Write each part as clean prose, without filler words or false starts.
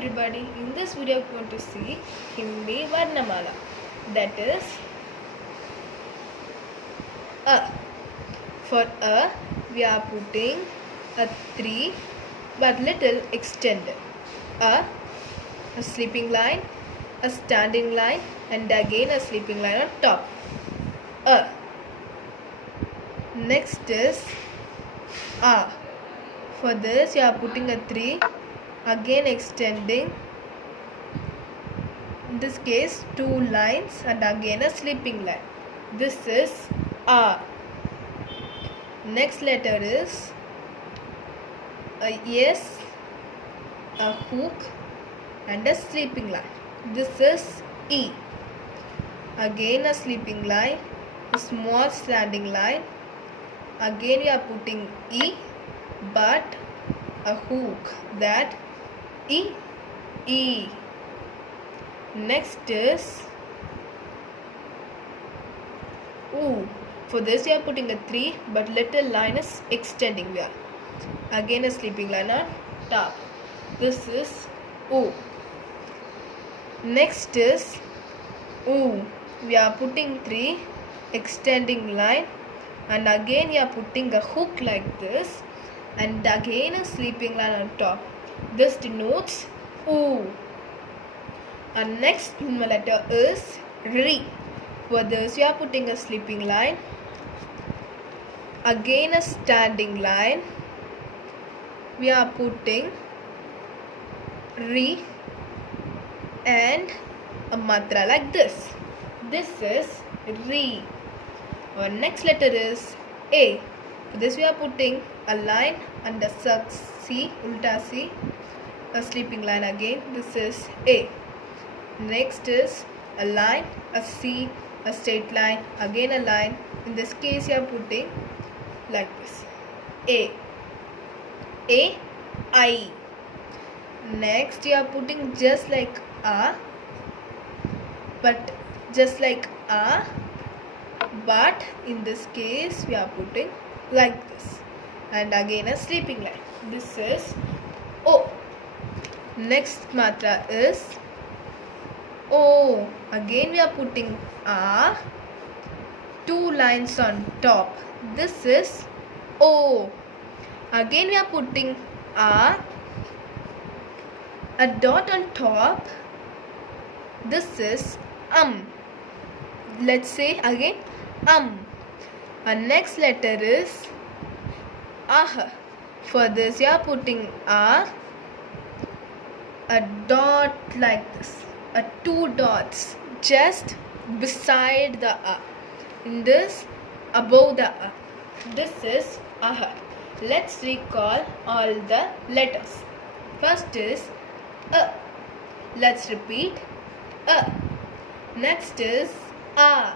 everybody, in this video we are going to see Hindi Varnamala, that is A. For A we are putting a 3 but little extended. A sleeping line, a standing line and again a sleeping line on top. A. Next is A. For this you are putting a 3, again extending, in this case 2 lines and again a sleeping line. This is A. Next letter is a S, a hook and a sleeping line. This is E. Again a sleeping line, a small standing line. Again we are putting E but a hook, that E. Next is U. For this we are putting a 3 but little line is extending here. Again a sleeping line on top. This is U. Next is U. We are putting 3 extending line and again we are putting a hook like this and again a sleeping line on top. This denotes U. And next letter is Re. For this we are putting a sleeping line, again a standing line. We are putting Re and a matra like this. This is Re. Our next letter is A. For this we are putting a line and a C, ulta C, a sleeping line again. This is A. Next is a line, a C, a straight line, again a line. In this case you are putting like this. A, I. Next you are putting just like A, but just like A, but in this case we are putting like this and again a sleeping line. This is O. Next matra is O. Again we are putting A, 2 lines on top. This is O. Again we are putting A dot on top. This is Let's say again Our next letter is Ah. For this you are putting a dot like this, 2 dots just beside the A. In this, above the A. This is Ah. Let's recall all the letters. First is A. Let's repeat A. Next is A.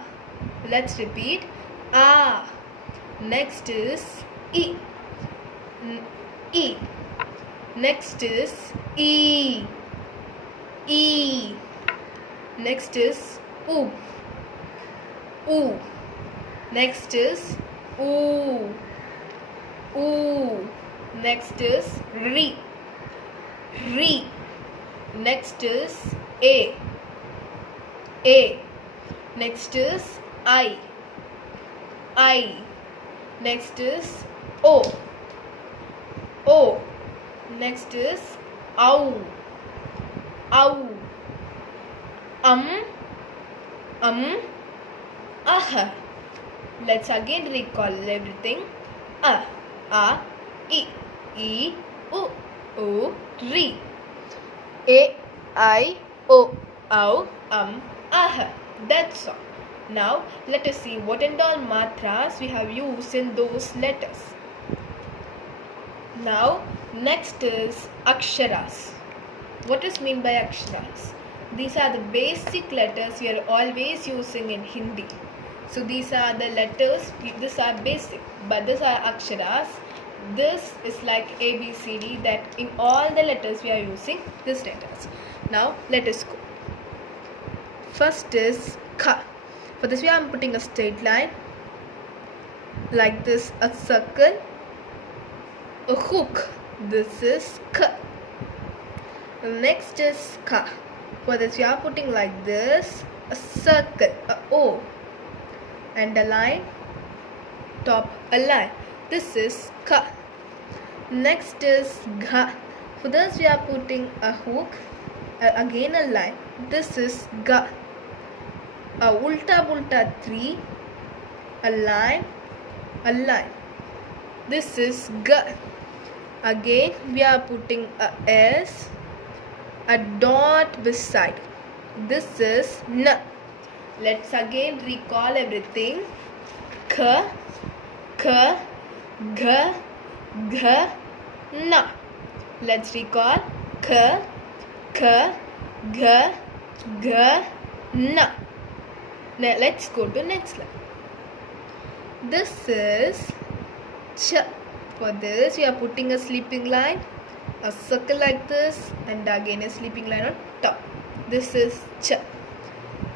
Let's repeat A. Next is E. E. Next is E. Next is U. Next is U. Next is Re. Next is A. Next is I. Next is O. Next is Au. Ah. Let's again recall everything. A, I, U, Re. A, I, O, Au, Ah. That's all. Now let us see what and all matras we have used in those letters. Now next is aksharas. What is mean by aksharas? These are the basic letters we are always using in Hindi. So these are the letters, these are basic, but these are aksharas. This is like A, B, C, D, that in all the letters we are using these letters. Now let us go. First is Kha. For this we are putting a straight line like this, a circle, a hook. This is K. Next is ka. For this we are putting like this, a circle, a O, and a line, top a line. This is ka. Next is gha. For this we are putting a hook, again a line. This is ga. A ulta bulta 3, a line, a line. This is ga. Again we are putting a S, a dot beside. This is na. Let's again recall everything. K, k, g, g, na. Let's recall. K, k, g, g, na. Now let's go to next line. This is ch. For this we are putting a sleeping line, a circle like this, and again a sleeping line on top. This is ch.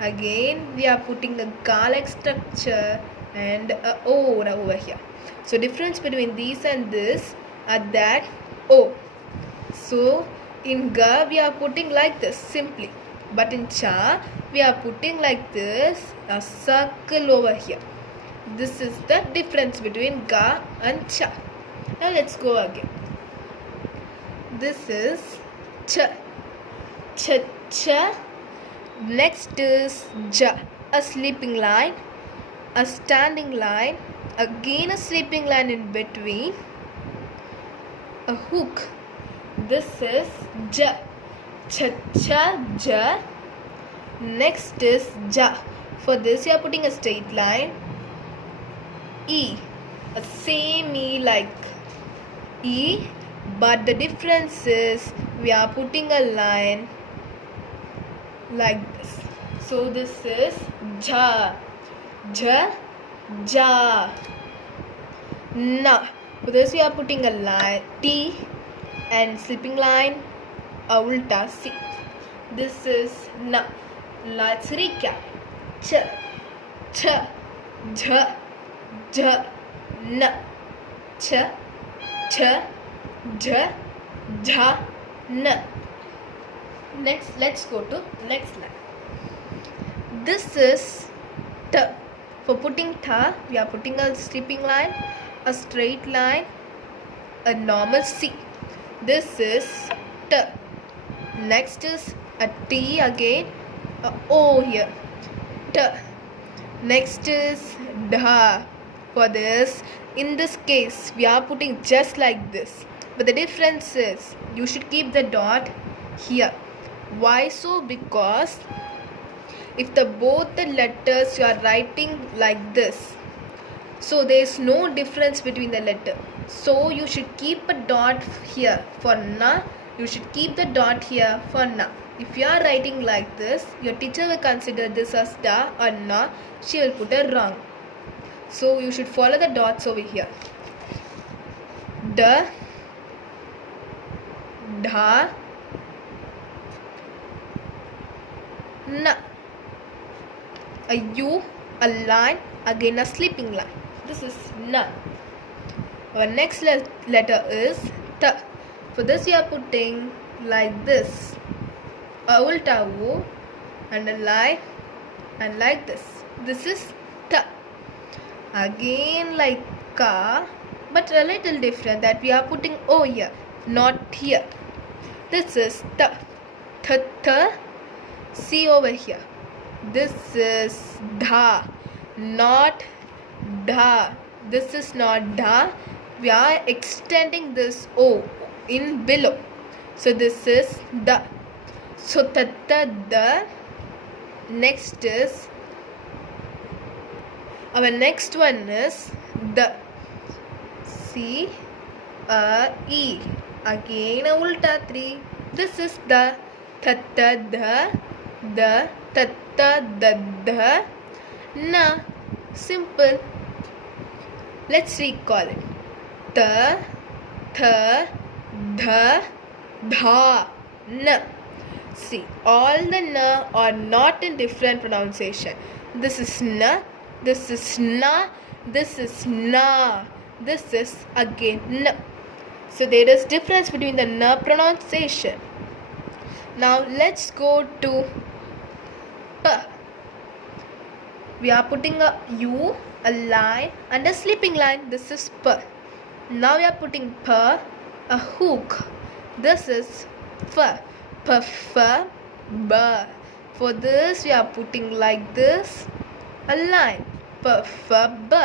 Again we are putting a ga-like structure and a O over here. So difference between these and this are that O. So in ga we are putting like this simply, but in cha we are putting like this, a circle over here. This is the difference between ga and cha. Now let's go again. This is ch, ch, ch. Next is ja, a sleeping line, a standing line, again a sleeping line in between, a hook. This is ja, ch, cha, ja. Next is ja. For this you are putting a straight line, E, a same E like E, but the difference is we are putting a line like this. So this is ja, ja, ja, na. For this we are putting a line T and sleeping line, a ulta C. This is na. Let's recap. Ch, ch, jha, jha, na. Ch, ch, jha, jha, na. Next, let's go to next line. This is t. For putting ta, we are putting a sleeping line, a straight line, a normal C. This is t. Next is a T again, a O here. T. Next is dha. For this, in this case, we are putting just like this. But the difference is, you should keep the dot here. Why so? Because if both the letters you are writing like this, so there is no difference between the letter. So you should keep a dot here for na. You should keep the dot here for na. If you are writing like this, your teacher will consider this as da or na. She will put a wrong. So you should follow the dots over here. Da, dha, na. A U, a line, again a sleeping line. This is na. Our next letter is t. For this we are putting like this, a ulta U and a line and like this. This is t. Again like ka, but a little different, that we are putting O here, not here. This is t. Th, th, C over here. This is dha, not dha. This is not dha. We are extending this O in below. So this is da. So tatta da. Next is, our next one is the. C, E. Again a ulta 3. This is the. Tatta da, the, tatta da, da, na. Simple. Let's recall it. Ta, tha, dha, dha, na. See, all the na are not in different pronunciation. This is na, this is na, this is na, this is again na. So there is difference between the na pronunciation. Now let's go to P. We are putting a U, a line and a sleeping line. This is P. Now we are putting P, a hook. This is F. P, F, B. For this we are putting like this, a line. P, F, B.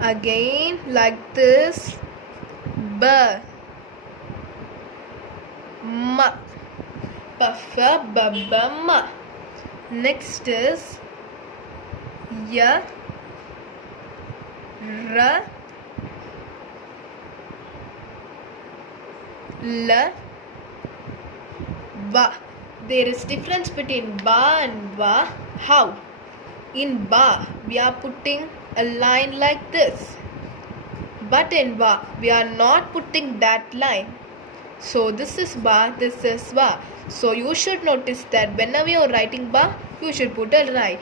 Again like this, B. M. P, F, B, B, M. Next is Y, R, L, Ba. There is difference between Ba and Ba. How? In Ba, we are putting a line like this. But in Ba, we are not putting that line. So this is Ba, this is Ba. So you should notice that whenever you are writing Ba, you should put a line.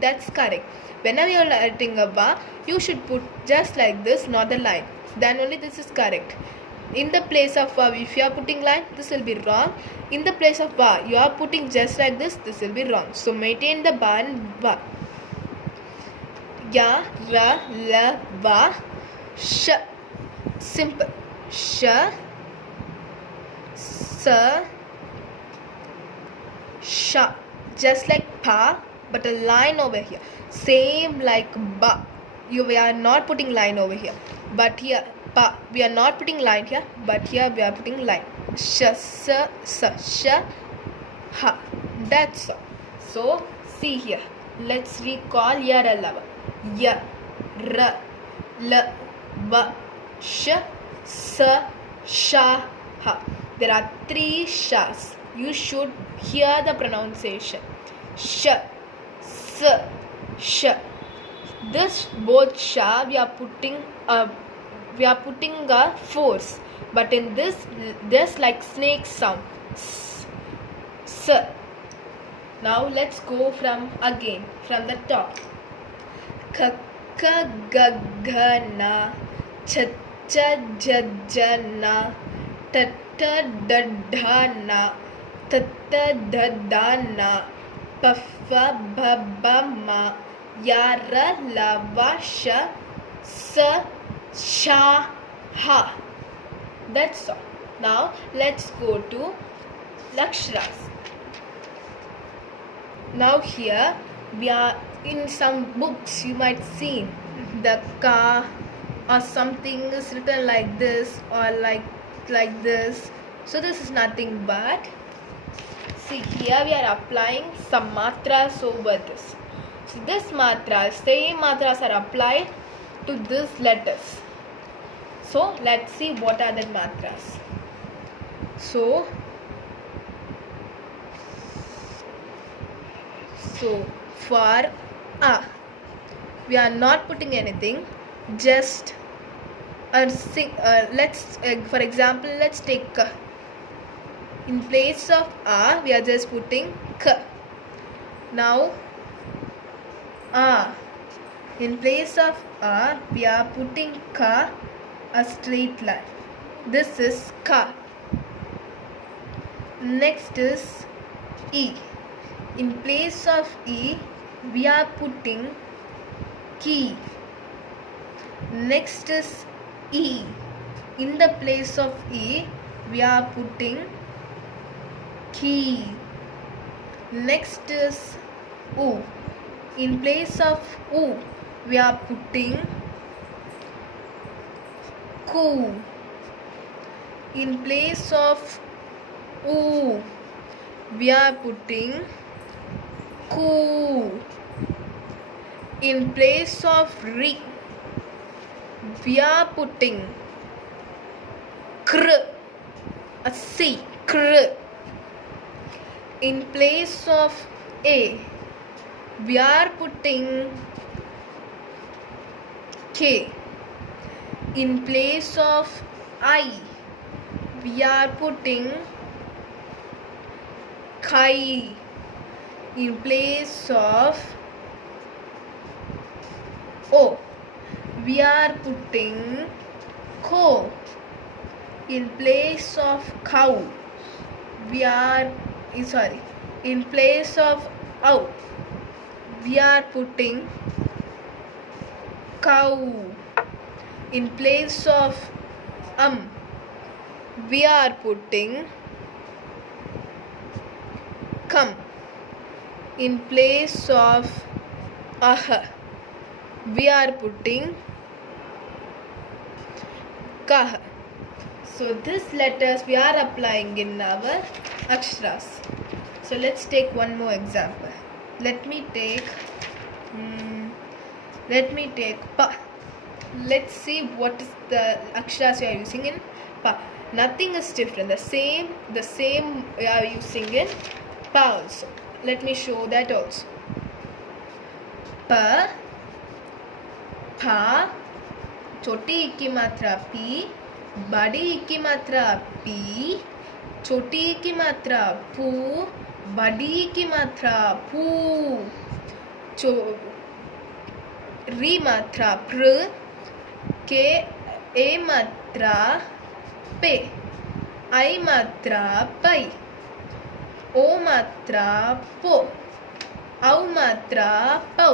That's correct. Whenever you are writing a Ba, you should put just like this, not the line. Then only this is correct. In the place of Ba, if you are putting line, this will be wrong. In the place of Ba, you are putting just like this will be wrong. So maintain the Ba and Ba. Ya, Ra, La, Ba, Sh. Simple. Sh, S, Sha. Just like Pa, but a line over here. Same like Ba. We are not putting line over here. But here, Pa, we are not putting line here. But here we are putting line. Sh, S, S, Sh, Ha. That's all. So, see here. Let's recall your allowance. Ya, Ra, La, Ba, Sh, S, Sha, Ha. There are 3 Shas. You should hear the pronunciation. Sh, S, Sh. This both Sha we are putting a force. But in this like snake sound. S, S. Now let's go from the top. K, K, G, G, Na, Ch, Ch, J, J, Na, T, T, D, D, Na, T, T, D, D, Na, P, F, B, B, Ma, Ya, Ra, La, Va, Sh, S, Sha, Ha. That's all. Now let's go to Laksharas. Now here we are in some books you might see the Ka or something is written like this or like this. So this is nothing but, see here we are applying some matras over this. So this matras, same matras are applied to these letters. So let's see what are the matras. So for A, we are not putting anything, just let's for example, let's take in place of A we are just putting K. Now A, in place of A we are putting Ka, a straight line. This is Ka. Next is E. In place of E we are putting Ki. Next is E. In the place of E we are putting Ki. Next is U. In place of U we are putting Ku. In place of U we are putting Ku. In place of Ri we are putting Kr, a C, Kr. In place of A we are putting K. In place of I we are putting Kai. In place of O we are putting Ko. In place of cow we are sorry, in place of ow, we are putting cow. In place of we are putting come. In place of we are putting kah. So these letters we are applying in our aksharas. So let's take one more example. Let me take pa. Let's see what is the aksharas we are using in pa. Nothing is different. The same we are using in pa also. Let me show that also. Pa, pha, choti की मात्रा p, बड़ी की मात्रा p, छोटी की मात्रा पू, बड़ी की मात्रा पू, री मात्रा प्र, के ए मात्रा पे, आई मात्रा पई, ओ मात्रा पो, औ मात्रा पौ,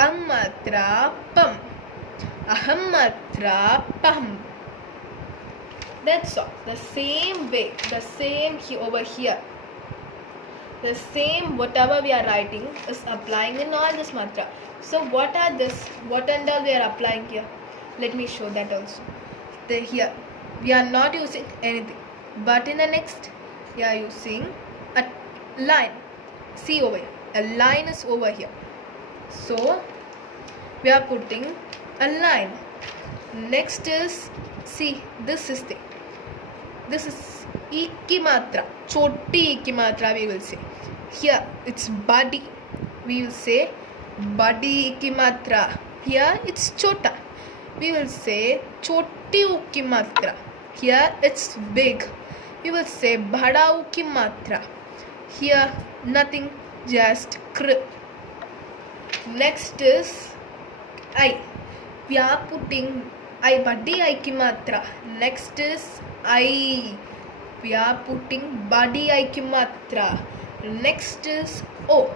अं मात्रा पम, aham matra pam. That's all. The same way, the same over here. The same whatever we are writing is applying in all this matra. So what are this? What and all we are applying here? Let me show that also. Here we are not using anything, but in the next we are using a line. See over here. A line is over here. So we are putting a line. Next is, see, this is e ki matra, choti e ki matra we will say. Here it's body, we will say body e ki matra. Here it's chota, we will say choti u ki matra. Here it's big, we will say bada u ki matra. Here nothing, just kr. Next is I. We are putting I, body I ki matra. Next is I. We are putting body I ki matra. Next is O.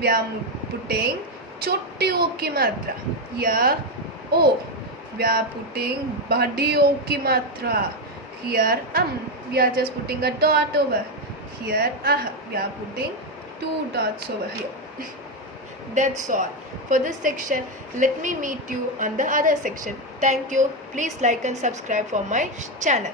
We are putting choti O ki matra. Here O. We are putting body O ki matra. Here we are just putting a dot over. Here we are putting 2 dots over here. That's all for this section. Let me meet you on the other section. Thank you. Please like and subscribe for my channel.